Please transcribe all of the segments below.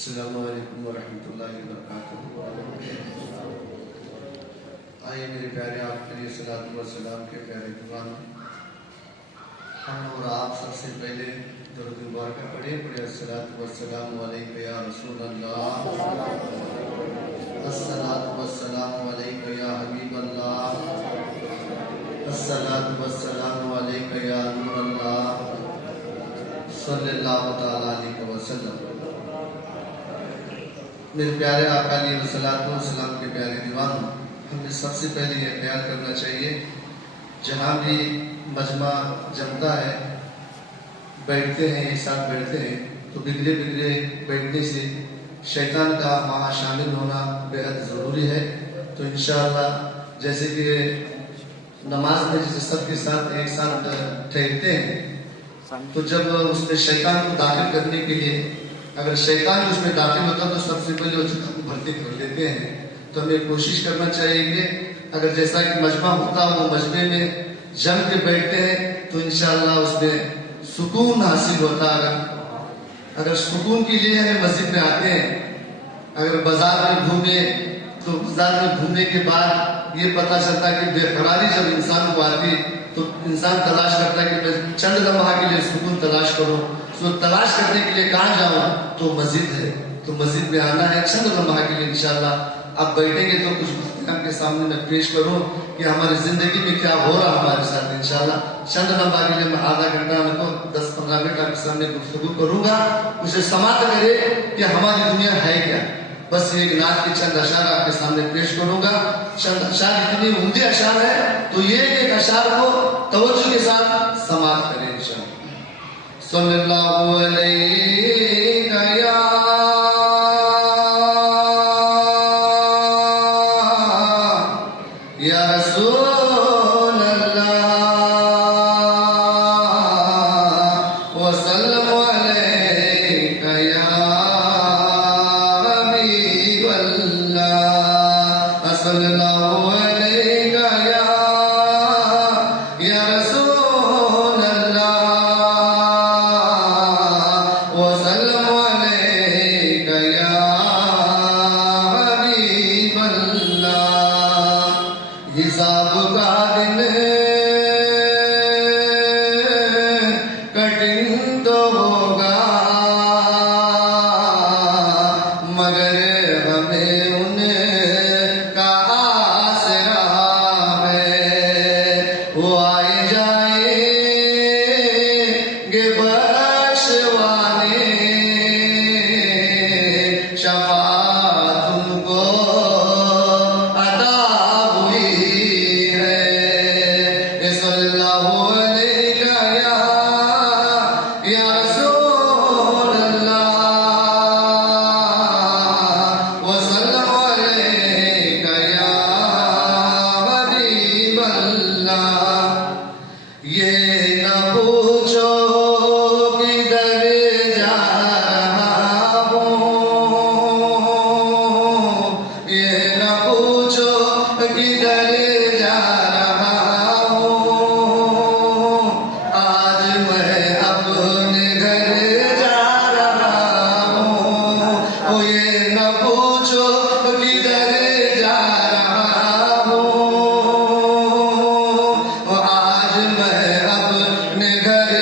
अस्सलामु अलैकुम वरहमतुल्लाहि वबरकातुहू। आइए मेरे प्यारे आपके लिए सलातु व सलाम के प्यारे दीवान, हम और आप सबसे पहले दुरूद मुबारक पढ़े अस्सलातु व सलामु अलैका या रसूल अल्लाह, अस्सलातु व सलामु अलैका या हबीब अल्लाह, अस्सलातु व सलामु अलैका या नूर अल्लाह सल्लल्लाहु तआला अलैहि वसल्लम। मेरे प्यारे आका अलैहिस्सलातु वस्सलाम के प्यारे दीवान, हमें सबसे पहले यह ख्याल करना चाहिए, जहाँ भी मजमा जमता है, बैठते हैं, एक साथ बैठते हैं, तो बिगड़े बिगड़े बैठने से शैतान का वहाँ शामिल होना बेहद ज़रूरी है। तो इंशाअल्लाह जैसे कि नमाज में जैसे सबके साथ एक साथ ठहरते हैं, तो जब उसमें शैतान को दाखिल करने के लिए अगर शैतान उसमें दाखिल होता तो सबसे पहले वो जगह को भर्ती कर लेते हैं। तो हमें कोशिश करना चाहिए कि अगर जैसा कि मजमा होता वो मजमे में जम के बैठते हैं तो इंशाअल्लाह उसमें सुकून हासिल होता। अगर सुकून के लिए हमें मस्जिद में आते हैं, अगर बाजार में घूमे तो बाजार में घूमने के बाद ये पता चलता कि बेकरारी जब इंसान को आती तो इंसान तलाश करता है कि मैं चंद लम्हा के लिए सुकून तलाश करूं। तो तलाश करने के लिए कहाँ जाऊं? तो मस्जिद है, तो मस्जिद में आना है चंद लम्हा के लिए। इंशाअल्लाह आप बैठेंगे तो कुछ आपके सामने मैं पेश करूं कि हमारी जिंदगी में क्या हो रहा हमारे साथ। इंशाअल्लाह चंद लम्हा के लिए मैं आधा घंटा को 10-15 मिनट आपके सामने गुफ्तगू करूंगा। उसे समाप्त करे कि हमारी दुनिया है क्या। बस एक नात के चंद अशार आपके सामने पेश करूंगा। चंद अशार इतनी उम्दे अशार है, तो ये एक अशार को तवज्जो के साथ समाप्त करें इंशाअल्लाह। सल्लल्लाहु अलैका या रसूल अल्लाह व सल्लल्लाहु अलैका या हबीब अल्लाह, सल्लल्लाहु अलैका या रसूल अल्लाह व सल्लल्लाहु अलैका या हबीब अल्लाह। हिसाब का दिन कठिन तो होगा, मगर हमें उनका आसरा है। वो आए जाएंगे बख्शवाने, शफाअत उनको अता हुई है। सल्लल्लाहु अलैका या रसूल अल्लाह व सल्लल्लाहु अलैका या हबीब अल्लाह। ये न पूछो किधर जा रहा हूँ, ये न पूछो किधर जा रहा हूँ, आज मैं अपने घर जा रहा हूँ। ओ ये न पूछो किधर जा रहा हूँ, आज मैं अपने घर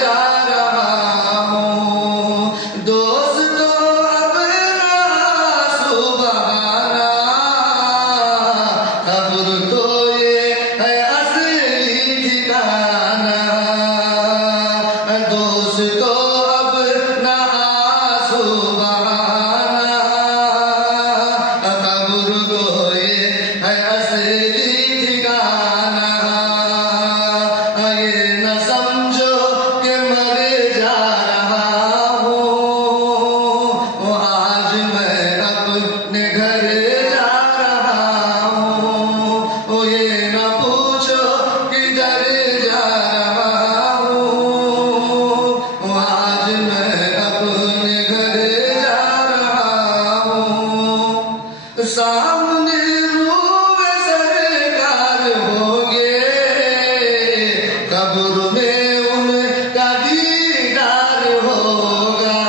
जा रहा हूँ। दोस्तों अपना सुबहाना, कब्र तो ये है असली ठिकाना। दोस्तों अपना सुबहाना, कब्र तो ये है असली ठिकाना। ये न समझो कि मर जा रहा हूँ, आज मैं अपने घर जा रहा हूँ। ओ ये न पूछो किधर जा रहा हूँ, आज मैं अपने घर जा रहा हूँ। सामने रूह सरकार होगे, कब्र में उनका दीदार होगा।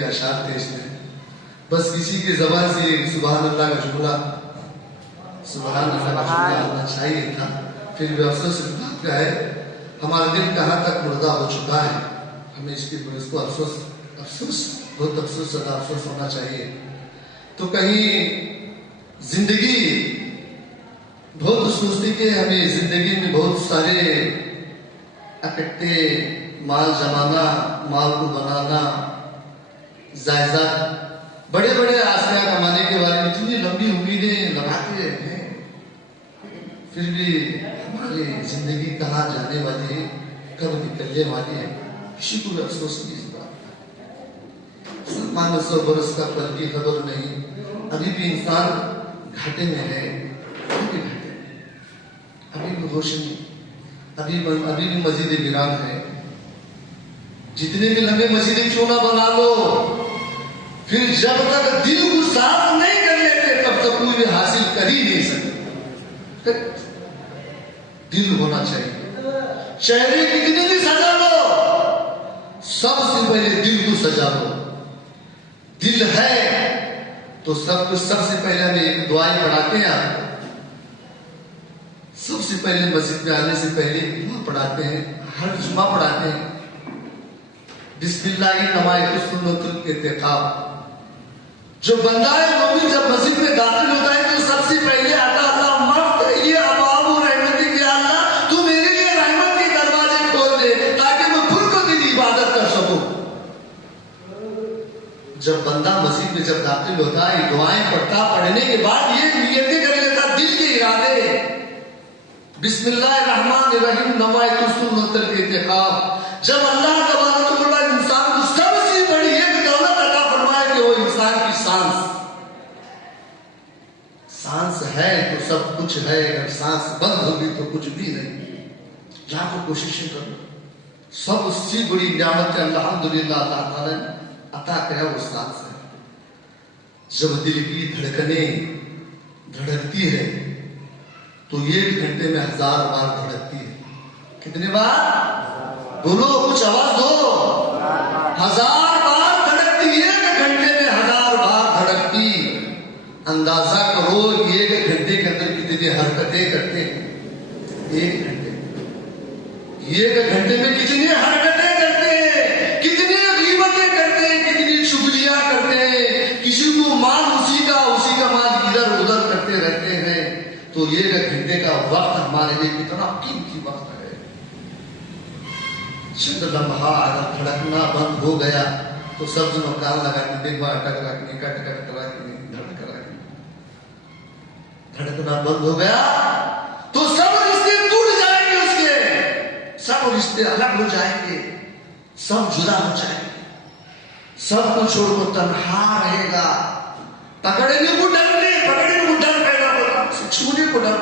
के अशार थे इसमें। बस किसी के ज़बान से सुभान अल्लाह का जुमला, सुभान अल्लाह का जुमला आना चाहिए था। फिर भी अफसोस इस बात का है, हमारा दिल कहाँ तक मुर्दा हो चुका है। हमें इसको अफसोस बहुत अफसोस सदा अफसोस होना चाहिए। तो कहीं जिंदगी बहुत सोचती कि हमें जिंदगी में बहुत सारे इकट्ठे माल जमाना, माल को बनाना, जायदाद, बड़े बड़े आसिया कमाने के बारे में इतनी लंबी उम्मीदें लगाते हैं, फिर भी हमारी जिंदगी कहाँ जाने वाली है, कब निकलने वाली है, किसी को भी अफसोस नहीं इस बात का। सलमान 100 बरस का पल की खबर नहीं, अभी भी इंसान घाटे में है, अभी भी रोशनी, अभी भी मस्जिद वीरान है। जितने भी लंबे मस्जिदें क्यों ना बना लो, फिर जब तक दिल को साफ नहीं कर लेते तब तक कोई भी हासिल कर ही नहीं सकते। दिल होना चाहिए। चेहरे कितने भी सजा लो, सबसे पहले दिल को सजा लो। दिल है तो सब कुछ। सबसे पहले हमें एक दुआएं पढ़ाते हैं। सबसे पहले मस्जिद में आने से पहले दुआ पढ़ाते हैं, हर जुमा पढ़ाते हैं, बिस्मिल्लाहिर्रहमानिर्रहीम। जो बंदा है वो भी जब मस्जिद में दाखिल होता है तो सबसे पहले आता अल्लाह मफ्त ये अबाबु रहमती के अल्लाह तू मेरे लिए रहमत के दरवाजे खोल दे ताकि मैं खुद को तेरी इबादत कर सकूं। जब बंदा मस्जिद में जब दाखिल होता है, दुआएं पढ़ता, पढ़ने के बाद ये नियतें कर लेता, दिल के इरादे, बिस्मिल्लाहिर्रहमानिर्रहीम नवाइतु सुन्नतल इतिकाब। जब अल्लाह तबारक व तआला इंसान को सबसे बड़ी एक दौलत अता फरमाए कि वो इंसान की सांस है तो सब कुछ है, अगर सांस बंद होगी तो कुछ भी नहीं। जाको कोशिश करो, सबसे बड़ी नियामत अल्हम्दुलिल्लाह अल्लाह ताला ने अता किया वो सांस है। जब दिल की धड़कनें धड़कती है तो 1 घंटे में 1000 बार धड़कती है। कितने बार बोलो, कुछ आवाज दो। 1000 बार धड़कती, 1 घंटे में 1000 बार धड़कती। अंदाजा करो 1 घंटे के अंदर कितनी हरकतें करते हैं। 1 घंटे में कितनी हरकतें करते हैं, कितनी गीबतें करते हैं, कितनी चुगलियां करते हैं, किसी को माल उसी का माल इधर उधर करते रहते हैं। तो 1 घंटे का वक्त हमारे लिए कितना कीमती वक्त है। चंद लम्हा अगर धड़कना बंद हो गया तो सब जनों कान लगा के देखो, अटक रखने का टिकट करा के धड़कना बंद हो गया तो सब रिश्ते टूट जाएंगे, उसके सब रिश्ते अलग हो जाएंगे, सब जुदा हो जाएंगे, सब कुछ छोड़कर तन्हा रहेगा। पकड़ने को डर पैदा होगा, छूने को डर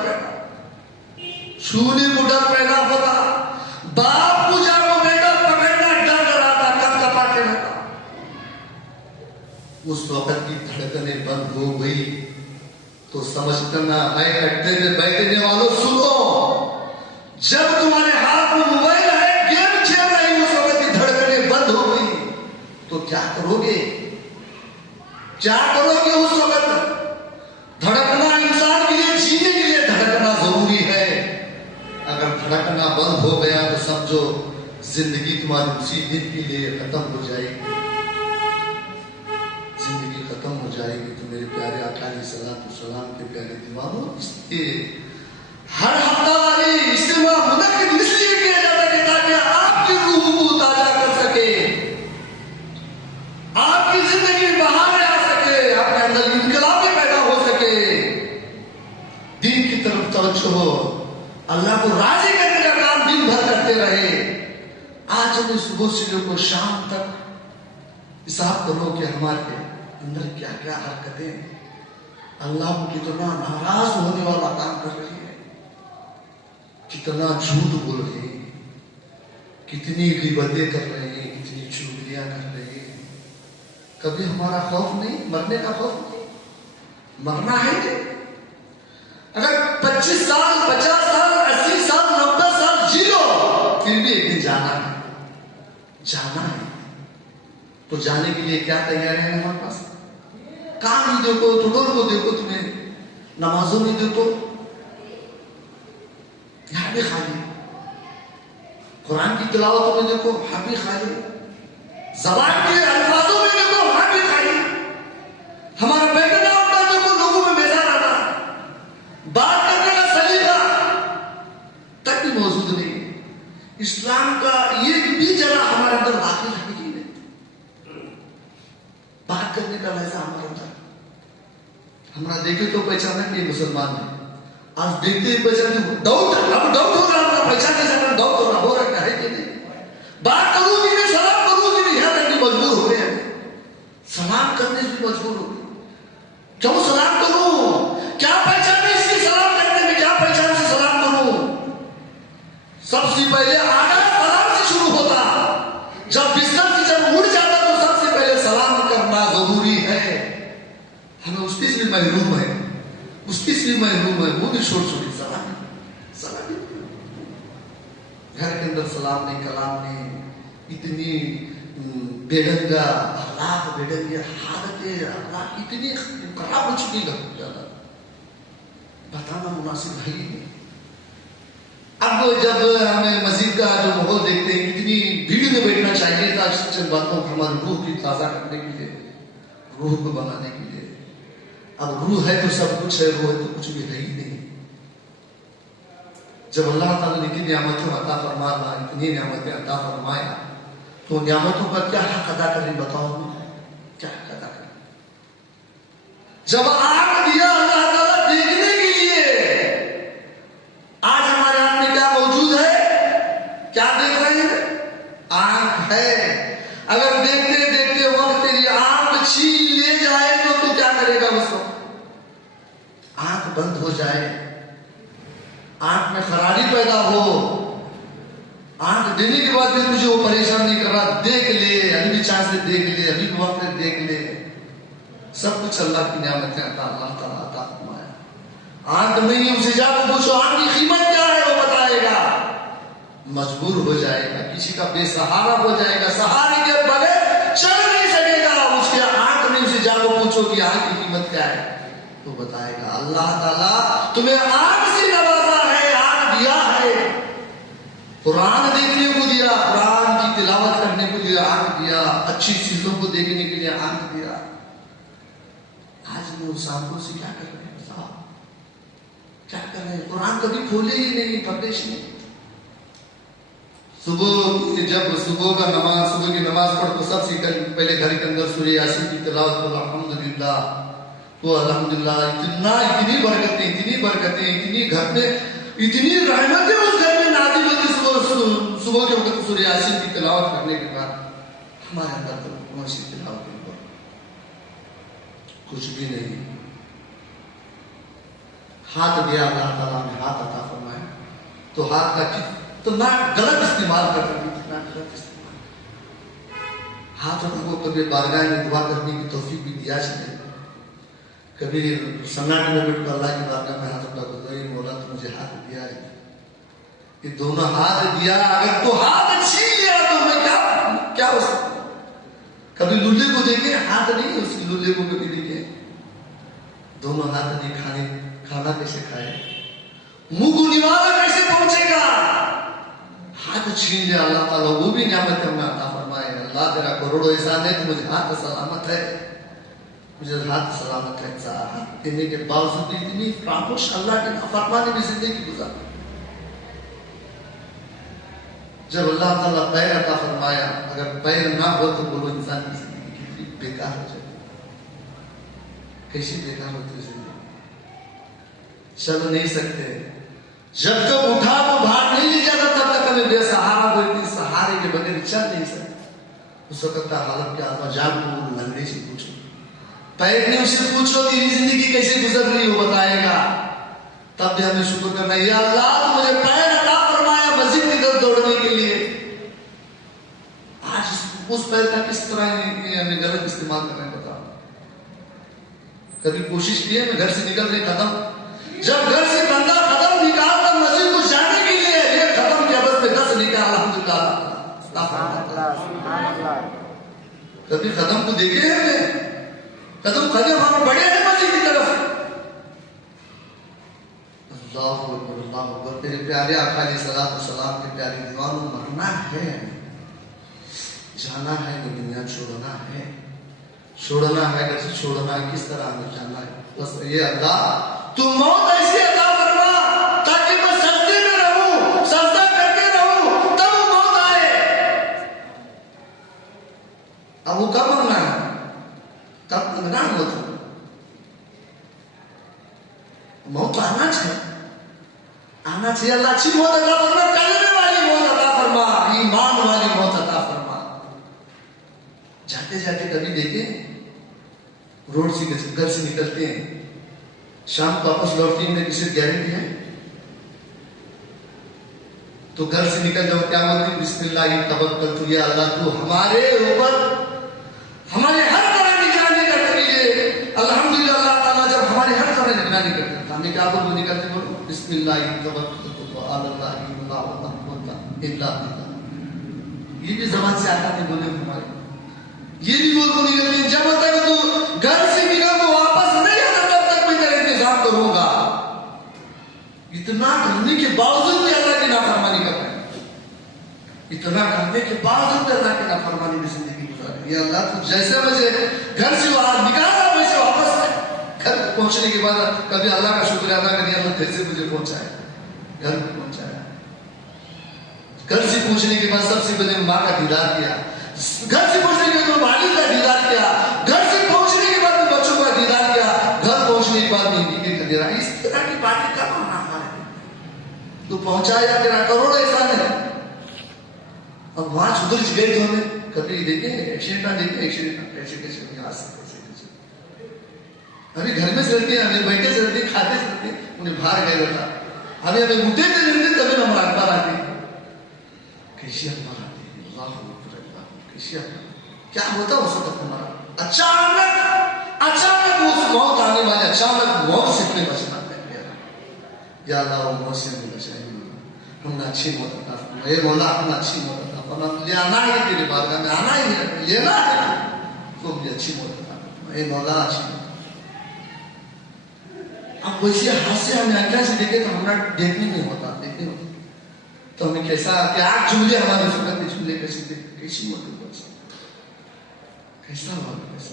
पैदा होगा। बाप पूजा को बेटा पकड़ना डर डराता, कपकपाते रहता। उस वक्त की धड़कनें बंद हो गई तो समझना है, कट्टे में बैठने वालों सुनो, जब तुम्हारे हाथ में मोबाइल है, गेम खेल रही, उस वक्त की धड़कनें बंद हो गई तो क्या करोगे उस वक्त? धड़कना इंसान के लिए, जीने के लिए धड़कना जरूरी है। अगर धड़कना बंद हो गया तो समझो जिंदगी तुम्हारी उसी दिन के लिए खत्म हो जाएगी, जिंदगी खत्म हो जाएगी। तो मेरे प्यारे आका अलैहिस्सलाम के प्यारे दीवानों, इसलिए हर हफ्ता वाली इज्तिमा मुनक्किद इसलिए किया जाता है ताकि आपकी रूह को ताजा कर सके, आपकी जिंदगी बाहर आ सके, आपके अंदर इनकलाब पैदा हो सके, दीन की तरफ तवज्जो हो, अल्लाह को राजी करने का काम दिन भर करते रहे। आज हमें सुबह से लेकर शाम तक हिसाब करो कि हमारे अंदर क्या क्या हरकतें अल्लाह को कितना नाराज होने वाला काम कर रही है, कितना झूठ बोल रहे हैं, कितनी गिबतें कर रहे हैं, कितनी चुगलियां कर रहे हैं। कभी हमारा खौफ नहीं, मरने का खौफ नहीं, मरना है नहीं। अगर 25 साल 50 साल 80 साल 90 साल जी लो, फिर भी एक दिन जाना है। तो जाने के लिए क्या तैयार है हमारे पास? काम ही देखो, थोड़ों को देखो, तुम्हें नमाजों में देखो, यहाँ भी खाली, कुरान की तिलावतों में देखो, यहाँ भी खाली, ज़बान के अल्फाजों में देखो, यहाँ भी खाली, हमारा बैठना उठना देखो, लोगों में बेजार आता, बात करने का सलीका तक भी मौजूद नहीं। इस्लाम का एक भी जरा हमारे अंदर दाखिल है ही नहीं। बात करने का लहजा हमारा होता है, हमारा देखे तो पहचाना कि मुसलमान है, आज देखते ही पहचान, डाउट हो रहा है, पहचान नहीं जाना, डाउट हो रहा है कि नहीं, बात करूं कि नहीं, सलाम करूं कि नहीं, यहां तक कि मजबूर हो गए, सलाम करने से मजबूर हो गए। क्यों सलाम करूं? क्या पहचान है इसकी सलाम करने में? क्या पहचान से सलाम करूं? सबसे पहले आना सलाम से शुरू होता, जब बिस्तर से जब उड़ जाता तो सबसे पहले सलाम करना जरूरी है। हमें उस चीज में महरूम है, उस चीज में महरूम है, वो भी छोटी सलाम घर के अंदर सलाम नहीं, कलाम नहीं, इतनी बेढंगा अखलाक, बेढंगी हालतें, अखलाक इतनी खराब हो चुकी है, ज्यादा बताना मुनासिब है ही नहीं। अब जब हमें मस्जिद का जो माहौल देखते हैं, कितनी भीड़ में बैठना चाहिए था चंद बातों को हमारी रूह की ताज़ा करने के लिए, रूह को बनाने के लिए। अब रूह है तो सब कुछ है, रूह है तो कुछ भी है ही नहीं। जब अल्लाह ताला ने इतनी नियामतें अता फरमाया, इतनी नियामतें अता फरमाया, तो नियामतों का क्या हक अदा करें? बताओ, क्या हक अदा करें? जब आंख दिया अल्लाह ताला देखने के लिए, आज हमारे हाथ में क्या मौजूद है? क्या देख रहे हैं? आंख है। अगर देखते देखते वक्त तेरी आंख छीन ले जाए तो तू क्या करेगा? उसको आंख बंद हो जाए, आंख में खराबी पैदा हो, आंख देने के बाद भी तुझे वो परेशान नहीं कर रहा, देख ले, अभी भी चांस से देख ले, अभी भी वक्त देख ले, सब कुछ अल्लाह की नियामतें अल्लाह ताला अता फरमाया। आंख नहीं है, उसे जाकर पूछो आंख की कीमत क्या है, वो बताएगा। मजबूर हो जाएगा, किसी का बेसहारा हो जाएगा, सहारे के बगैर चल नहीं सकेगा, उसके आंख में उसे जाकर पूछो कि आंख की कीमत क्या है, तो बताएगा। अल्लाह ताला तुम्हें आंख से नवाजा है, आंख दिया है, कुरान देखने को दिया, कुरान की तिलावत करने को दिया, आंख दिया, अच्छी चीजों को देखने के लिए आंख दिया। आज मैं उस आंखों से क्या कर रहे हैं? बताओ क्या कर रहे हैं? कुरान कभी खोले ही नहीं, प्रदेश में सुबह जब सुबह की नमाज पढ़ तो सबसे पहले घर के अंदर सूरह यासीन की तिलावत करो, अल्हम्दुलिल्लाह, तो अल्हम्दुलिल्लाह, इतनी बरकतें, इतनी घर में इतनी रहमतें उस घर में नाज़िल होती सुबह के वक्त सूरह यासीन की तिलावत करने के बाद। हमारे अंदर तो कौन सी तिलावत है? कुछ भी नहीं। हाथ दिया अल्लाह ताला ने, हाथ अता फरमाया, तो हाथ का कितना गलत इस्तेमाल कर रहे हैं, कितना गलत इस्तेमाल। हाथ को कभी बारगाह में दुआ करने की तौफीक भी दिया जाए, कभी सन्नाटे में बैठ कर अल्लाह की बारगाह में हाथ उठा कर, मौला तो मुझे हाथ दिया है, ये दोनों हाथ दिया, अगर तो हाथ छीन लिया तो मैं क्या हो सकता? कभी लुल्ले को देखे, हाथ नहीं है उसकी, लुल्ले को कभी देखे, दोनों हाथ नहीं, खाना कैसे खाए, मुंह को निवाला कैसे पहुंचेगा? हाथ छीन लिया अल्लाह ताला, वो भी नियामत हमें अता फरमाए। अल्लाह तेरा करोड़ों एहसान है, तो मुझे हाथ सलामत है, मुझे हाथ सलामत है। हाथ देने के बावजूद इतनी खामोश अल्लाह के नाफरमानी में जिंदगी गुजारी। जब अल्लाह ताला पैर अता फरमाया, अगर पैर ना हो तो बोलो इंसान की जिंदगी कितनी बेकार हो जाए, कैसी बेकार होती है जिंदगी। चल नहीं सकते, जब तक उठा तो बाहर नहीं ले जाता तब तक हमें बेसहारा होती, सहारे के बगैर चल नहीं सकते। उस वक्त का हालत क्या था? जान लंगड़े से पूछो, पैर ने उसे पूछो कि जिंदगी कैसे गुजर रही हो, बताएगा। तब भी हमें शुक्र करना, या अल्लाह तो मुझे पैर अता फरमाया मस्जिद की तरफ दौड़ने के लिए। आज उस पैर का किस तरह हमें गलत इस्तेमाल कर रहे हैं, बताओ। कभी कोशिश की है मैं घर से निकल रहे कदम, जब घर से बंदा कदम निकालता मस्जिद को जाने के लिए, ये कदम के बस में 10 निकाल, अल्हम्दुलिल्लाह कभी कदम को देखे हैं? कदम हमारे बढ़े हैं मस्जिद की तरफ। अल्लाह अकबर। तेरे प्यारे आका अलैहि सलाम के प्यारे दीवानों, मरना है, जाना है, ये दुनिया छोड़ना है, कैसे छोड़ना है, किस तरह हमें जाना है। बस ये अल्लाह तू मौत ऐसी अता फरमा ताकि मैं सजदे में रहूं, सजदा करके रहूं, तब वो मौत आए। अब वो कब मरना है? कब मरना है? मौत आना चाहिए, आना चाहिए। अल्लाह अच्छी मौत अता फरमा, कलमे वाली मौत अता फरमा, ईमान वाली मौत अता फरमा। जाते जाते कभी देखे रोड से घर से निकलते हैं, शाम को वापस लौटते हैं, किसी गारंटी है? तो घर से निकल जाओ, क्या बोलते हैं? बिस्मिल्लाह तवक्कल, या अल्लाह तू हमारे ऊपर हमारे हर तरह की निगरानी करते रहिए। अल्हम्दुलिल्लाह अल्लाह ताला जब हमारे हर तरह की निगरानी करते हैं, हमें क्या बोलो निकलते बोलो बिस्मिल्लाह तवक्कल इल्ला बिल्लाह। ये भी जबान से आता नहीं बोले हमारे, ये भी बोल को निकलते। जब तक तू घर से निकल तो वापस नहीं आता तब तक मैं तेरा इंतजाम करूंगा। इतना करने के बावजूद भी अल्लाह की नाफरमानी कर रहे हैं, इतना करने के बावजूद अल्लाह की नाफरमानी में जिंदगी गुजार रहे हैं। ये अल्लाह तू जैसे मुझे घर से बाहर निकाला वैसे वापस घर पहुंचने के बाद कभी अल्लाह का शुक्र अदा करिए, अल्लाह फिर से मुझे पहुंचाया, घर में पहुंचाया। घर से पहुंचने के बाद सबसे पहले माँ का दीदार किया, घर से पहुंचने के बाद वालिद का दीदार किया, घर से पहुंचने के बाद बच्चों का दीदार किया, घर पहुंचने के बाद बीवी का दीदार। इस तरह की बातें का माना हमारे तो पहुंचाया तेरा करोड़ एहसान है। अब वहां सुधर गए तो हमें कभी देखे एक्सीडेंट देखे, एक्सीडेंट कैसे कैसे यहाँ से कैसे अभी घर में से रहते हैं, हमें बैठे से रहते, खाते से रहते, उन्हें बाहर गए रहता, हमें मुद्दे से रहते, तभी हम अखबार आते कैसे अखबार आते कैसे क्या होता उस वक्त हमारा। अचानक उस मौत आने वाले, अचानक मौत से अपने बचना है। या अल्लाह वो मौत से हमें बचाएंगे, हमने अच्छी मौत अता फरमा। ये मौला हमने अच्छी मौत अता फरमा, ले आना है तेरे बारगाह में, आना ही है, लेना है तो मुझे अच्छी मौत अता फरमा। ये मौला अच्छी मौत। अब वैसे हाथ से हमें आंखें से देखे तो हमारा देखने नहीं होता, देखने होता तो हमें कैसा क्या जुमले हमारे सुगंध जुमले कैसे कैसी मौत कैसा हुआ कैसा।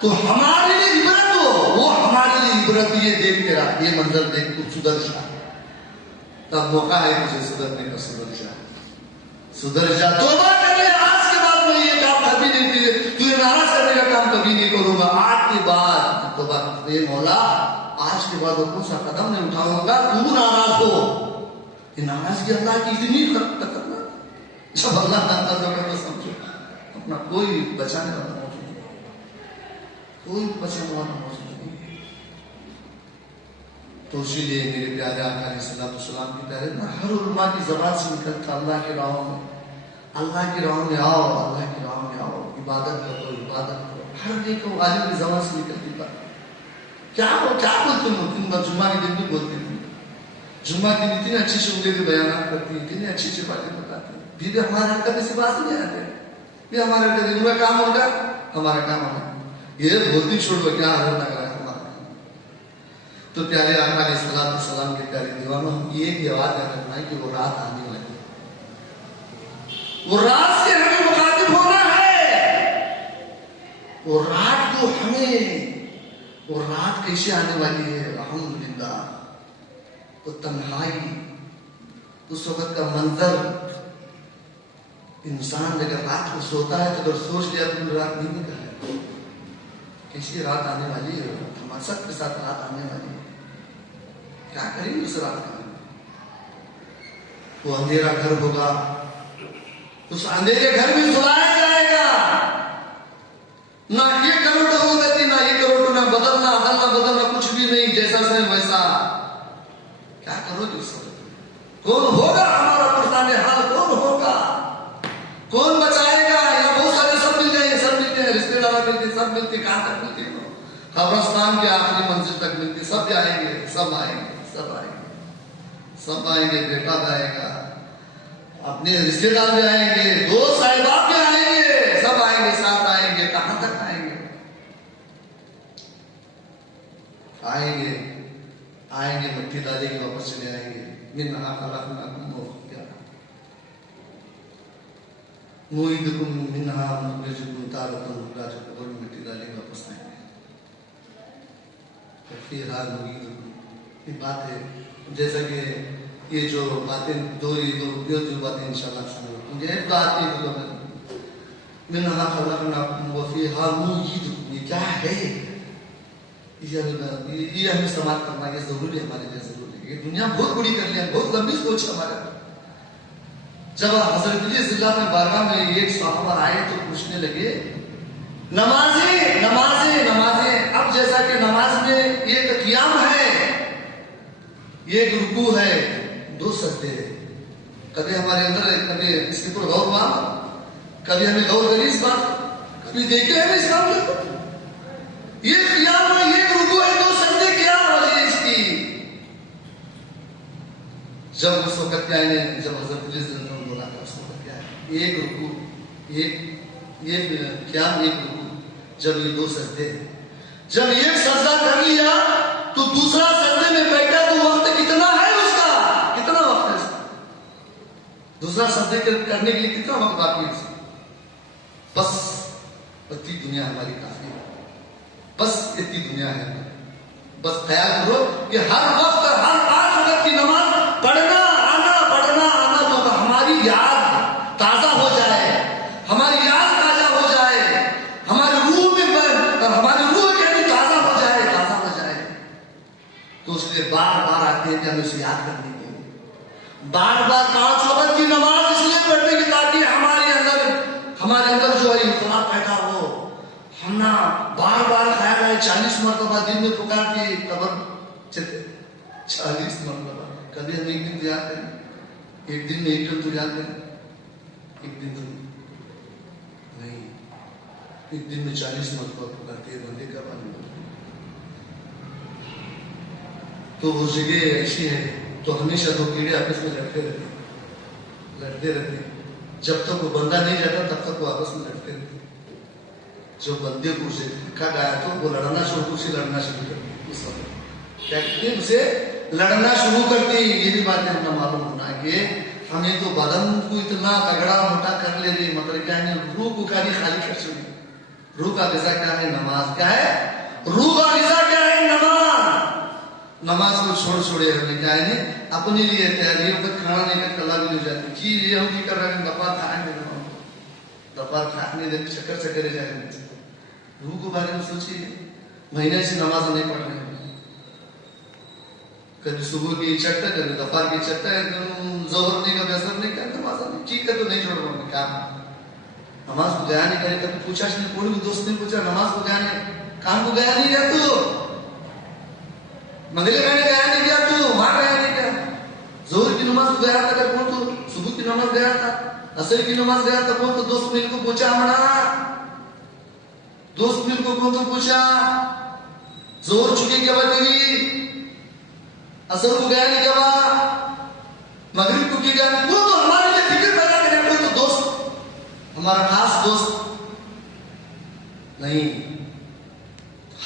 तो हमारे लिए इबरत हो, वो हमारे लिए इबरत। ये देख तेरा ये मंजर देख तू सुधर जा, तब मौका है तुझे सुधरने का। सुधर जा, तौबा कर ले। आज के बाद मैं ये काम कभी नहीं, तुझे नाराज करने का काम कभी नहीं करूंगा। आज के बाद तौबा, ये मौला आज के बाद कौन सा कदम नहीं उठाऊंगा तू नाराज हो। ये नाराजगी अल्लाह की इतनी खतरनाक, जब अल्लाह नाराज होगा तो समझो अपना कोई बचाने वाला मौजूद नहीं, कोई बचाने वाला मौजूद नहीं। तो इसीलिए मेरे प्यारे आका अलैहिस्सलाम की प्यारे ना हर उलमा की ज़बान से निकलता अल्लाह की राहों में, अल्लाह की राहों में आओ, अल्लाह की राहों में आओ, इबादत करो, इबादत करो। हर एक को आलिम की ज़बान से निकलती बात क्या बोलते हो तुम? जुम्मा के दिन भी बोलते हो, जुम्मा के दिन इतनी अच्छी से उंगली के बयान करती है, इतनी अच्छी अच्छी बातें बताती है, फिर भी हमारे हरकत से बात नहीं आते, ये हमारे हरकत उनका काम होगा, हमारा काम होगा। ये बोलती छोड़ दो क्या हरकत लग रहा है हमारा काम। तो प्यारे आका अलैहिस्सलाम के प्यारे दीवानों, हम ये याद रखना है कि वो रात आने वाली है, वो रात से हमें मुखातिब होना है। वो रात को हमें, वो रात कैसे आने वाली है? अल्हम्दुलिल्लाह, वो तन्हाई, उस वक्त का मंजर, इंसान अगर रात को सोता है तो अगर सोच लिया तो रात नहीं निकले, कैसी रात आने वाली है, हमारे सबके साथ रात आने वाली है। क्या करेंगे उस रात का? वो अंधेरा घर होगा, उस अंधेरे घर में सुलाया जाएगा, ना ये करोड़ हो गति, ना ये करोड़, ना बदलना अदलना बदलना, कुछ भी नहीं, जैसा से वैसा। क्या करोगे उस वक्त? कौन होगा हमारा पुरसाने हाल? कौन होगा? कौन बचाएगा? या बहुत सारे सब मिल जाएंगे, सब मिलते हैं, रिश्तेदार मिलते, सब मिलते, कहां तक मिलते हैं? कब्रिस्तान के आखिरी मंजिल तक मिलते, सब आएंगे, सब आएंगे, सब आएंगे, सब आएंगे। बेटा भी आएगा, अपने रिश्तेदार भी आएंगे, दोस्त साहिबाब भी आएंगे, आएंगे आएंगे मिट्टी डालेंगे वापस चले आएंगे। मिन्हा खलक़नाकुम व फीहा नुईदुकुम मिन्हा नुखरिजुकुम तारतन उखरा। जो कब्र में मिट्टी डालेंगे वापस आएंगे। फीहा नुईदुकुम, ये बात है। जैसा कि ये जो बातें दो बातें इंशाअल्लाह समझ मुझे एक बात ये मिन्हा खलक़नाकुम व फीहा नुईदुकुम, ये क्या है? ये हमें समाप्त करना ये जरूरी है, हमारे लिए जरूरी है। ये दुनिया बहुत बड़ी कर लिया, बहुत लंबी सोच है हमारे। जब हजरत अली जिल्ला में बारगाह में एक सहाबा आए तो पूछने लगे नमाजें नमाजें नमाजें। अब जैसा कि नमाज में एक क़ियाम है, एक रुकू है, दो सजदे है। कभी हमारे अंदर है, कभी इसके ऊपर गौर हुआ, कभी हमें गौर करी इस बात, कभी देखे हमें इस काम को। ये क़ियाम है, ये रुकू है, दो सजदे, क्या वजह है इसकी? जब उस वक्त क्या है, जब हजरत अली ने बोला था उस वक्त क्या है, एक रुकू, एक क़ियाम, एक रुकू, जब ये दो सजदे, जब एक सजदा कर लिया तो दूसरा सजदे में बैठा तो वक्त कितना है उसका, कितना वक्त है उसका? दूसरा सजदे करने के लिए कितना वक्त बाकी है उसका? बस इतनी दुनिया हमारी काफी है, बस इतनी दुनिया है। बस ख्याल करो कि हर वक्त हर 5 वक्त की नमाज पढ़ना आना तो हमारी याद ताजा हो जाए, हमारी याद ताजा हो जाए, हमारी रूह में और हमारी रूह कैसी ताजा हो जाए। तो उसलिए बार बार आते हैं कि हमें उसे याद करने के लिए, बार बार 5 वक्त की नमाज इसलिए पढ़ने की ताकि हमारे अंदर जो है इख्तिलाफ पैदा हो। हम ना बार बार ख्याल आए 40 मरतबा दिन में पुकार के कब्र चलते 40 मरतबा। कभी हम एक दिन तो याद करें, एक दिन में एक दिन तो याद करें, एक दिन तो नहीं, एक दिन में 40 मरतबा पुकारते हैं बंदे का बन। तो वो जगह ऐसी है तो हमेशा दो कीड़े आपस में लड़ते रहते। जब तक वो बंदा नहीं जाता तब तक वो आपस में लड़ते रहते। जो बंदे को उसे धक्का गया तो वो लड़ना शुरू करते उस वक्त क्या कहते हैं, उसे लड़ना शुरू करते। ये भी बातें हमने मालूम होना कि हमें तो बदन को इतना तगड़ा मोटा कर ले रही, मतलब क्या है, रूह को खाली कर छोड़ी। रूह का ग़िज़ा क्या है? नमाज। क्या है रूह का ग़िज़ा? क्या है? नमाज। नमाज को छोड़े हमें क्या है अपने लिए तैयारी वक्त खाना नहीं कर कला भी नहीं जाती जी। ये हम कर रहे हैं दफा खाएंगे, दफा खाने देख चक्कर जाएंगे। रूह के बारे में सोचिए, महीने से नमाज नहीं पढ़ रहे, कभी सुबह की चट्टा, कभी दोपहर की चट्टा, जोहर नहीं, कभी असर नहीं, क्या नमाज नहीं ठीक है तो नहीं छोड़ रहा काम। नमाज को गया नहीं करे, कभी पूछा नहीं, कोई भी दोस्त ने पूछा नमाज को गया नहीं, काम को गया नहीं गया तू, मंगले गाने गया नहीं गया तू, वहां गया नहीं गया, जोहर की नमाज को गया था कौन, तो सुबह की नमाज गया था, असर की नमाज गया था कौन, तो दोस्त मिल को पूछा हमारा, दोस्त मिल को कौन तो पूछा, जोहर चुकी क्या बात हुई, असर को गया नहीं क्या, मगरिब को गया नहीं, वो तो हमारे लिए फिक्र पैदा करे, वो तो दोस्त हमारा खास दोस्त नहीं।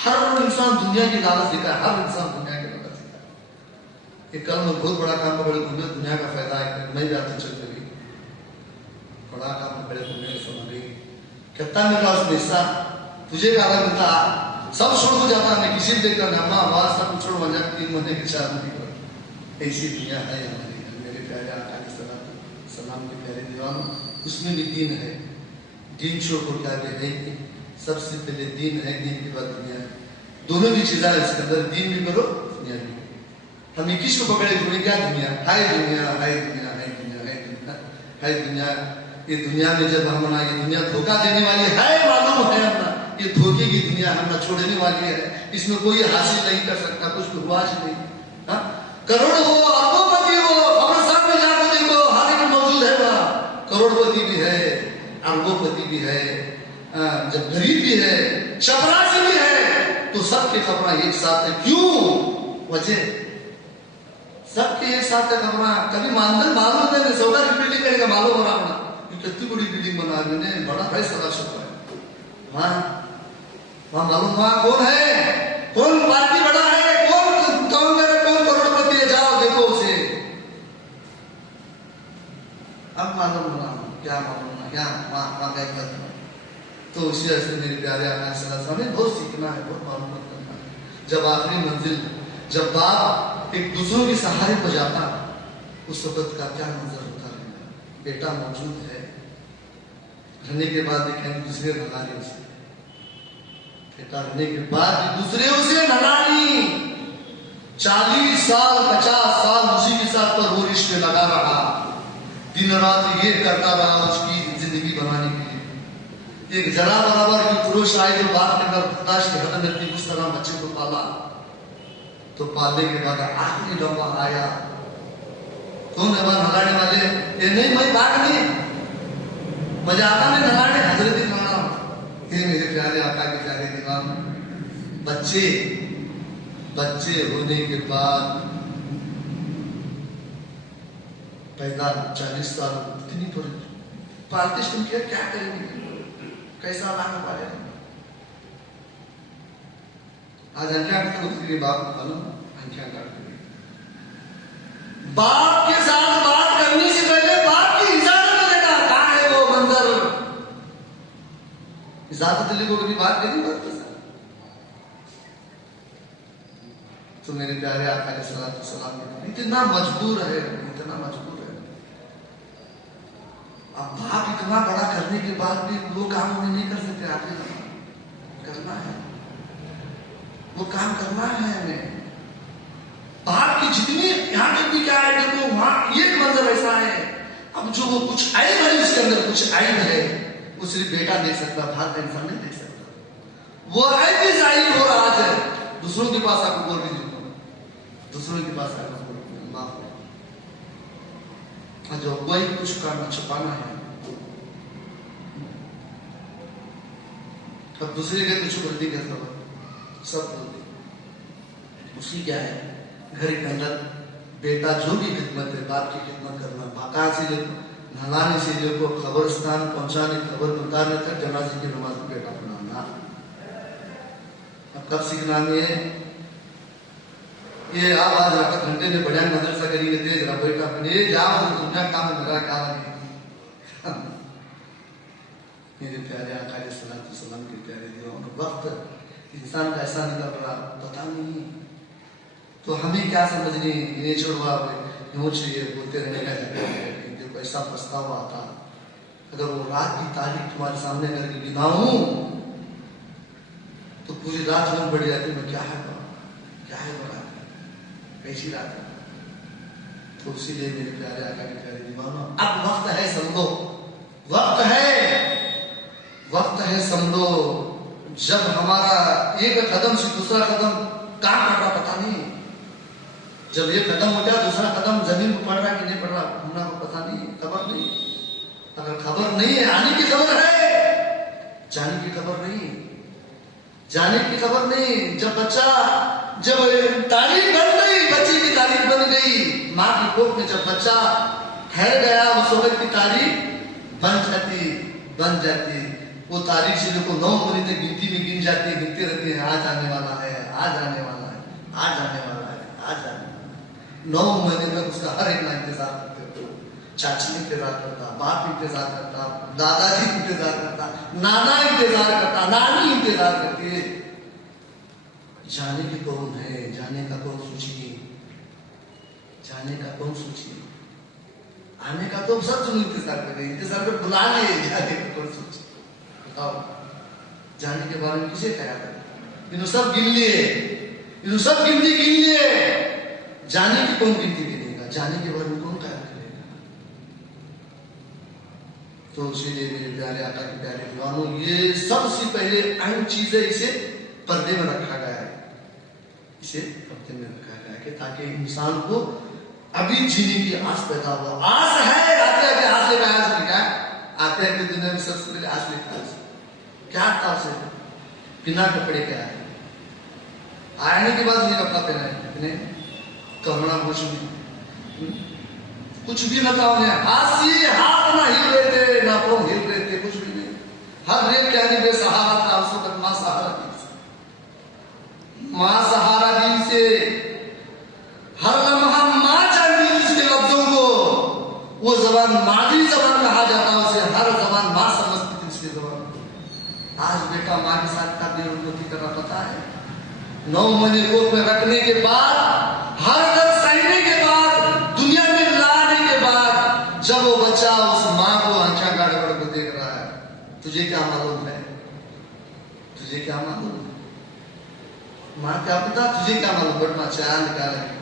हर इंसान दुनिया की लालच दिखा है, हर इंसान दुनिया की लालच दिखा है। एक कल में बहुत बड़ा काम का बड़े घूमे, दुनिया का फायदा है, मैं भी आते चल रही बड़ा काम में बड़े घूमने समझ रही कितना मिला उसमें हिस्सा, तुझे का अलग मिलता, सब छोड़ हो जाता, मैं किसी भी देखकर नामा आवाज सब छोड़ बन जाती, 3 महीने के 4 महीने पर। ऐसी दुनिया है हमारी, मेरे प्यारे आका सलाम के प्यारे दीवानों, उसमें भी दीन है, दीन छोड़ को क्या है, सबसे पहले दीन है, दीन के बाद दुनिया है, दोनों भी चीजें इसके अंदर, दीन भी करो दुनिया भी करो। हम किसको पकड़े घूमे, क्या दुनिया है, दुनिया है, दुनिया है, दुनिया है, दुनिया है, दुनिया। ये दुनिया में जब हम ना, ये दुनिया धोखा देने वाली है, मालूम है हमना, ये धोखे की दुनिया हमना छोड़ने वाली है, इसमें कोई हासिल नहीं कर सकता, कुछ भी हुआ नहीं। करोड़ हो, अरबोपति हो, हमारे सामने जाकर देखो, हाल में मौजूद है वहाँ, करोड़पति भी है, अरबोपति भी है, जब गरीब भी है, चपरासी भी है, तो सबके खबरा एक साथ है। क्यों? वजह सबके एक साथ है खबरा। कभी मालूम नहीं, सौदा की बिल्डिंग करेगा मालूम हो रहा, कितनी बड़ी बिल्डिंग बना रहे हैं, बड़ा है सदा छपरा है वहां, मालूम वहां कौन है, कौन पार्टी बड़ा है, क्या मालूम क्या माँ क्या करना। तो उसी वजह से मेरे प्यारे आका सल्लल्लाहु अलैहि वसल्लम हमें बहुत सीखना है, बहुत मालूम करना है। जब आखिरी मंजिल, जब बाप एक दूसरों के सहारे पर जाता, उस वक्त का क्या मंजर होता है। बेटा मौजूद है, रहने के बाद देखें दूसरे नगारी उसे, बेटा रहने के बाद दूसरे उसे नगारी। 40 साल 50 साल उसी के साथ पर वो रिश्ते लगा रहा, दिन रात ये करता रहा उसकी जिंदगी बनाने के लिए। एक जरा बराबर की पुरुष आए जो बात के अंदर बर्दाश्त की हद में थी, उस तरह बच्चे को पाला। तो पालने के बाद आखिरी लम्हा आया, कौन है वहां नगाड़ने वाले? ये नहीं, मैं बात नहीं, मजा आता नहीं नगाड़ने, हजरत इमाम। ये मेरे प्यारे आका के प्यारे इमाम, बच्चे होने के बाद पैदा 40 साल इतनी पालते तुम क्या करेंगे, कैसा लाना पालेगा। आज अंकिया काटते बाप को पालो, अंकिया काटते बाप के साथ बात करने से पहले बाप की इजाजत लेना। कहाँ है वो मंजर? इजाजत ले को कभी बात करी बात के साथ? तो मेरे प्यारे आका सल्लल्लाहु अलैहि वसल्लम इतना मजबूर है, इतना मजबूर है। अब बाप इतना बड़ा करने के बाद भी वो काम उन्हें नहीं कर सकते। आगे करना है, वो काम करना है हमें। बाप की जितनी यहाँ तक भी क्या है, देखो वहां ये मंजर ऐसा है। अब जो वो कुछ आइब है, उसके अंदर कुछ आइब है, वो सिर्फ बेटा देख सकता, बाहर का इंसान नहीं देख सकता। वो आइब भी जाहिर हो रहा है, दूसरों के पास आपको बोल दीजिए, दूसरों के पास आकर जो कोई कुछ करना छुपाना है, अब दूसरे के कुछ गलती कर सब गलती उसकी क्या है। घर के अंदर बेटा जो भी खिदमत है, बाप की खिदमत करना, बाका से नहलाने से लेकर खबरस्तान पहुंचाने, खबर उतारने तक, जनाजे की नमाज बेटा पढ़ाना। अब कब सीखना है ये? आप आज रखा घंटे में बढ़िया मदरसा करिए, तेज रहा बेटा अपने जाओ दुनिया काम में मेरा क्या लगे। मेरे प्यारे आका सल्लल्लाहु अलैहि वसल्लम के प्यारे दीवान, वक्त इंसान का ऐसा निकल रहा पता नहीं। तो हमें क्या समझनी, इन्हें छोड़वा यूं चाहिए बोलते रहने का जगह है। देखो ऐसा पछतावा आता, अगर वो रात की तारीख तुम्हारे सामने करके गिनाऊं तो पूरी रात में बढ़ जाती, मैं क्या है बड़ा कैसी रात है। तो इसीलिए मेरे प्यारे आका के प्यारे दीवानों, अब वक्त है समझो, वक्त है समझो। जब हमारा एक कदम से दूसरा कदम कहाँ पड़ रहा पता नहीं, जब एक कदम हो गया दूसरा कदम जमीन पर पड़ रहा कि नहीं पड़ रहा हमना को पता नहीं, खबर नहीं। अगर खबर नहीं है, आने की खबर है, जाने की खबर नहीं, जाने की खबर नहीं। जब तारीख बन गई, बच्चे की तारीख बन गई, माँ की कोख में जब बच्चा ठहर गया, उस वक्त की तारीख बन जाती। वो तारीख से देखो 9 महीने तक गिनती में गिन जाती है, गिनते रहते हैं, आज आने वाला है, आज आने वाला है, आज आने वाला है, आज आने वाला है। 9 महीने तक उसका हर एक ना इंतजार करते हो। चाची इंतजार करता, बाप इंतजार करता, दादाजी इंतजार करता, नाना इंतजार करता, नानी इंतजार करती है। जाने की कौन है, जाने का कौन सोचिए, जाने का कौन सोचिए, आने का तो सब सुन इंतजार कर रहे, इंतजार कर बुला ले, जाने का कौन सोचिए। बताओ जाने के बारे में किसे ख्याल है? इन्हों सब गिन लिए, इन्हों सब गिनती गिन लिए, जाने की कौन गिनती गिनेगा, जाने के बारे में कौन ख्याल करेगा। तो इसीलिए मेरे प्यारे आका के प्यारे दीवानों, ये सबसे पहले अहम चीज है, इसे पर्दे में रखा गया है, इसे पर्दे में रखा गया है कि ताकि इंसान को अभी जीने की आस पैदा हो। आस है, आते आते आस लेकर आया, लिखा है आते आते दुनिया में सबसे पहले आस लिखा है। क्या था उसे? बिना कपड़े के आए, आने के बाद ये कपड़ा पहना है, कमरा कुछ भी न था उन्हें, हाथ ना हिल रहे थे, ना पाँव हिल रहे थे, कुछ भी नहीं। हर रेत के आने बेसहारा था, उस वक्त माँ सहारा दी, माँ सहारा दी से हर लम्हा माँ जानती उसके लफ्जों को। वो जबान मादी जबान कहा जाता है उसे, साथ का भी उन्नति करना पता है। 9 महीने कोख में रखने के बाद, हर दर्द सहने के बाद, दुनिया में लाने के बाद, जब वो बच्चा उस माँ को आंखें गाड़-गाड़ को देख रहा है, तुझे क्या मालूम है? तुझे क्या मालूम है? माँ क्या पता, तुझे क्या मालूम? बट माँ चाय निकालेगी,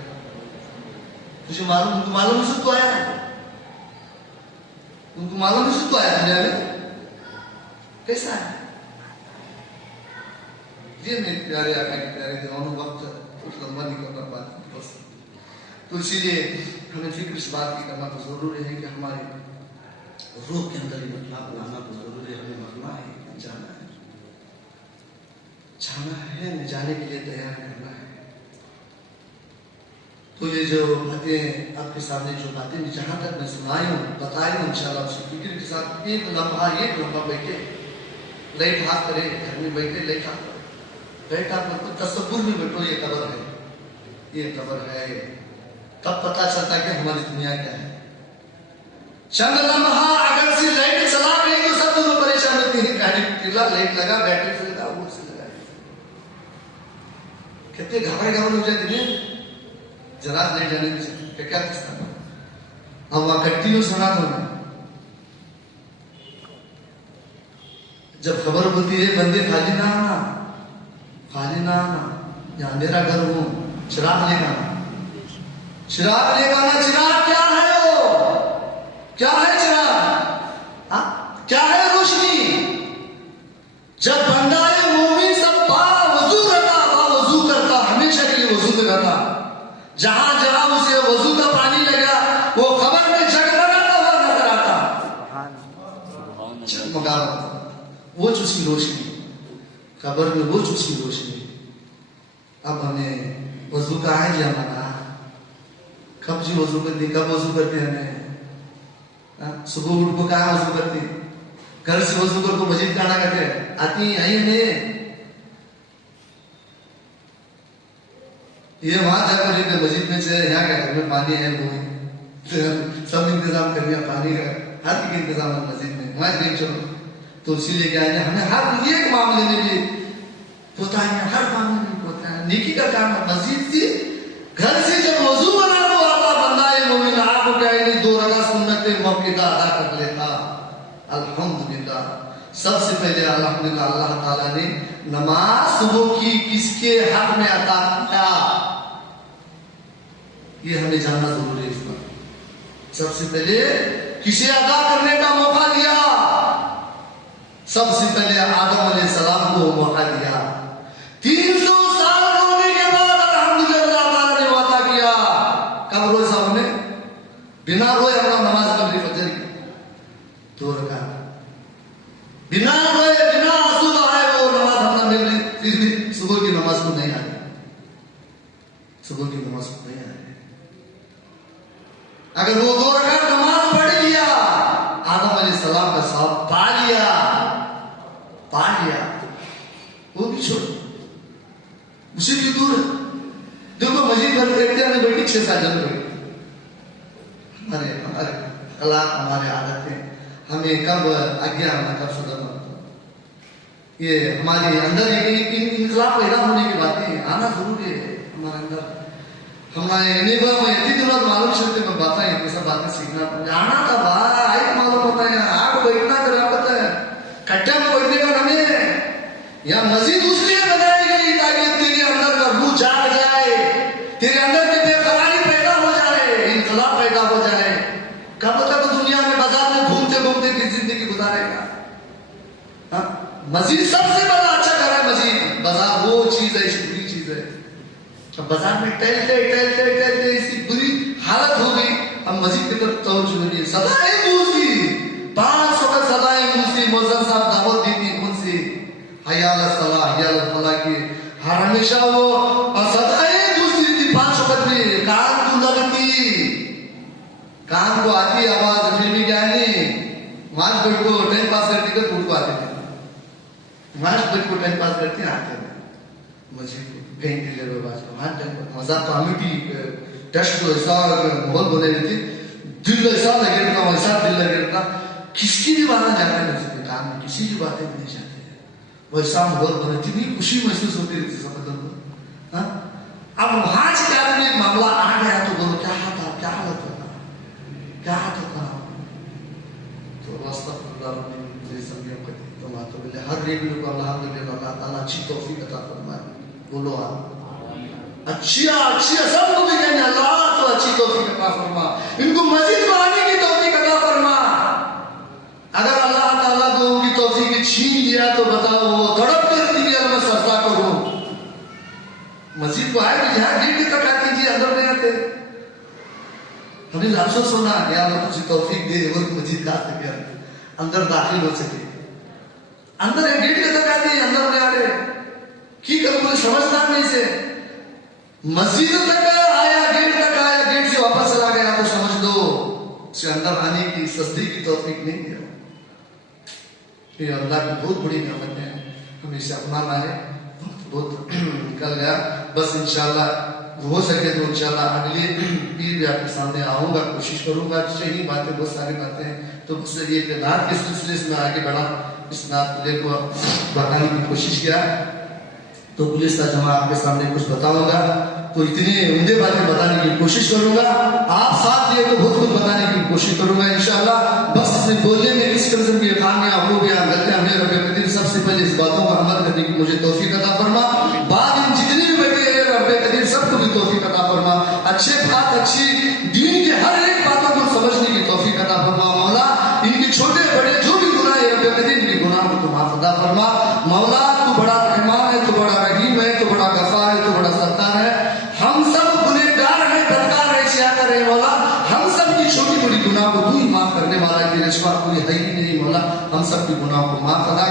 तुझे मालूम? तुमको मालूम नहीं तो आया, तुमको मालूम नहीं तो आया दुनिया में कैसा है? ये मेरे प्यारे आका के प्यारे दीवानों, वक्त कुछ लंबा नहीं करना पाते बस, तो इसीलिए हमें फिक्र इस बात की करना तो जरूरी है कि हमारे रूह के अंदर ही बदलाव लाना तो जरूरी है। हमें मरना है, जाना है, जाना है, न जाने के लिए तैयार करना है। तो ये जो बातें आपके सामने, जो बातें जहां तक मैं सुनाई हूँ, बताई हूँ, इंशाल्लाह उसी फिक्र के साथ एक लम्हा बैठे, लाइट हाथ करे, घर में बैठे लाइट हाथ करे, बैठा आपको तसव्वुर में बैठो, ये कब्र है, ये कब्र है, तब पता चलता है कि हमारी दुनिया क्या है। चंद लम्हा अगर से लाइट चला गई तो सब लोग परेशान होते हैं, गाड़ी लाइट लगा, बैटरी से लगा, वो से लगा, कितने घबराए हो जाते हैं जरा लाइट जाने से क्या किस्सा। अब वहां कंटिन्यू सुना था मैं, जब खबर बोलती है बंदे खाली ना आना, खाली ना आना, यहाँ अंधेरा घर हूं, चिराग लेगा, चिराग लेगा ना। चिराग क्या है? वो क्या है चिराग? क्या है रोशनी? जब बंदा मोमिन सब बावजू रहता, बावजू करता, हमेशा के लिए वजू में रहता, जहां जहां उसे वजू का पानी लगा, वो खबर में जगमगाता हुआ नजर आता, जगमगा वो चूसी रोशनी, खबर में वो चूसी रोशनी। अब हमें वजू का है जी हमारा, कब जी वजू करते, कब वजू करते हमें? सुबह उठ को कहा वजू करते, घर से वजू कर को मस्जिद का आना करते आती आई हमें, ये वहां जाकर लेते मस्जिद में से, यहाँ क्या घर में पानी है, वो सब इंतजाम कर लिया पानी का, हर एक इंतजाम है मस्जिद में, वहां देख चलो। तो इसीलिए क्या है, हमें हर एक मामले में भी पोता है, हर मामले में पोता है, नेकी का काम है। मस्जिद से, घर से जब वजू बना तो आता बंदा मोमिन, आपको क्या है, 2 रकात सुन्नत मौके का अदा कर लेता, अल्हम्दुलिल्लाह। सबसे पहले अल्हम्दुलिल्लाह अल्लाह ताला ने नमाज सुबह की किसके हक में अता किया, ये हमें जानना जरूरी है। इसका सबसे पहले किसे अदा करने का मौका दिया? सबसे पहले आदम अलैहिस्सलाम को मौका दिया। 300 साल रोने के बाद अल्हम्दुलिल्लाह ताला ने वादा किया। कब रोए साहब ने? बिना रोए अपना नमाज पढ़ ली फजर की 2 रकात, बिना रोए, बिना आंसू बहाए वो नमाज हमने मिल रही, फिर भी सुबह की नमाज को नहीं आई, सुबह की नमाज को नहीं आई। अगर वो 2 रकात नमाज पढ़ लिया, आदम अलैहिस्सलाम का सवाब पा लिया, वो भी छोड़, उसी की दूर। देखो मस्जिद भर देखते हैं, बैठी 6-7 जन बैठे, हमारे अखलाक, हमारे आदतें, हमें कब आज्ञा, हमें कब सुधरना, ये हमारे अंदर एक इंकलाब पैदा होने की बातें आना जरूरी है हमारे अंदर। हमारे मालूम चलते में बातें, ये सब बातें सीखना आना था, आई मालूम होता है, आग बैठना कर पता है, कट्टा में बैठने का हमें या मस्जिद उसलिए बनाई गई ताकि तेरे अंदर का रूह जाग जाए, तेरे अंदर की बेकरारी पैदा हो जाए, इंकलाब पैदा हो जाए। कब तक तो दुनिया में बाजार में घूमते घूमते की जिंदगी गुजारेगा? मस्जिद सबसे बड़ा अच्छा घर है मस्जिद, बाजार वो चीज है, ऐसी बुरी चीज है। अब बाजार में टहलते ऐसी बुरी हालत हो गई, हम मस्जिद की तरफ तवज्जो नहीं, सदाएं गूंजती, 5 वक्त सदाएं गूंजती, मौजन साहब दावत देती कौन सी हया अला सलाह, हया अला फलाह की, हर हमेशा वो सदाएं गूंजती थी 5 वक्त में, कान को लगती, कान को आती आवाज, फिर भी क्या नहीं, मार्च बैठ को टाइम पास करती कर फूट को आते थे, मार्च बैठ को टाइम पास करते आते थे मस्जिद कहीं के लिए बात को मजा पामिटी टेस्ट तो ऐसा माहौल बने रहती, दिल ऐसा लगे रहता, वैसा दिल लगे रहता, किसकी भी बातें जाते नहीं सकते, काम में किसी की बातें नहीं जाते, वैसा माहौल बना, इतनी खुशी महसूस होती रहती समझ लो। हाँ, अब वहां से क्या एक मामला आ गया तो बोलो क्या था, क्या हालत होगा, क्या हालत होगा। तो रास्ता तो बोले हर रेडियो को अल्हम्दुलिल्लाह अल्लाह ताला अच्छी तौफीक अता फरमाए। बोलो आप अच्छी सबको भी कहने अल्लाह तो अच्छी तौफीक अता फरमा, इनको मस्जिद में आने की तौफीक अता फरमा। अगर अल्लाह ताला को उनकी तौफीक छीन लिया तो बताओ वो तड़पते रहती है मैं सजदा करूं। मस्जिद को आए कि जहां गेट तक आती जी अंदर नहीं आते। हमने अफसोस होना या अल्लाह तुझे तौफीक दे वो मस्जिद का सके अंदर दाखिल हो सके। अंदर एक गेट तक आती है अंदर नहीं आ रहे की करूं, मुझे समझदार नहीं से मस्जिद तक आया, गेट तक आया, गेट से वापस चला गया तो समझ दो उसे अंदर आने की सस्ती की तौफीक नहीं दिया। ये अल्लाह की बहुत बड़ी नेमत है, हमें इसे अपनाना है। बहुत निकल गया, बस इंशाल्लाह हो सके तो इंशाल्लाह अगले पीर भी आपके सामने आऊंगा, कोशिश करूंगा। सही बातें बहुत सारी बातें हैं तो बस ये नात के सिलसिले में आगे बढ़ा, इस नात को बताने की कोशिश किया। तो पुलिस का जमा आपके सामने कुछ बताऊंगा तो इतनी उम्दे बातें बताने की कोशिश करूंगा। आप साथ लिए तो बहुत कुछ बताने की कोशिश करूंगा इंशाल्लाह। बस इसमें बोलने में किस किस्म की खामियां खूबियां गलतियां मेरे रब कदीर सबसे पहले इस बातों पर अमल करने की मुझे तौफीक अता फरमा। बाद इन जितने भी बैठे हैं रब कदीर सबको भी तौफीक अता फरमा। अच्छे बात अच्छी दीन के हर एक बातों को समझने की तौफीक अता फरमा। मौला इनके छोटे बड़े जो भी गुनाह है रब कदीर इनके गुनाह को तो माफ अता फरमा। मौला तू बड़ा रहमान है, तू बड़ा रहीम है, तू बड़ा गफार है, तू बड़ा सत्तार है। हम सब गुनहगार हैं, बदकार है, सियाकर है मौला। हम सब की छोटी बड़ी गुनाह को तू ही माफ करने वाला है, तेरे सिवा कोई है ही नहीं मौला। हम सब की गुनाह को माफ अदा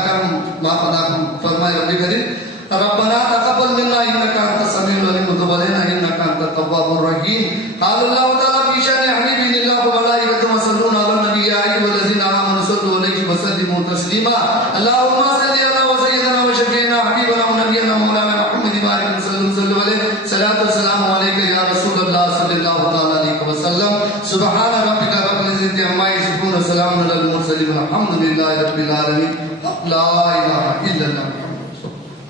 फरमाए रब करीम। रब्बना तक़ब्बल मिन्ना इन्नका अंतस समीउल अलीम व तब अलैना इन्नका अंतत तव्वाबुर रहीम। क़ाल अल्लाहु तआला फी शानि हबीबिल्लाह व मलाइकतुहु यसल्लूना अलन नबी या अय्युहल्लज़ीना आमनु सल्लु अलैहि व सल्लिमू तस्लीमा। अल्लाहुम्मा सल्लि अला व सय्यिदना व शफीना हबीबना व नबियना मौलाना मुहम्मद बारिक सल्लल्लाहु अलैहि सलातु व सलामु अलैका या रसूलल्लाह सल्लल्लाहु तआला अलैहि व सल्लम। सुब्हान रब्बिका रब्बिल इज्जति अम्मा यसिफून व सलामुन अलल मुरसलीन वल्हम्दुलिल्लाहि रब्बिल आलमीन। ला इलाहा इल्लल्लाह।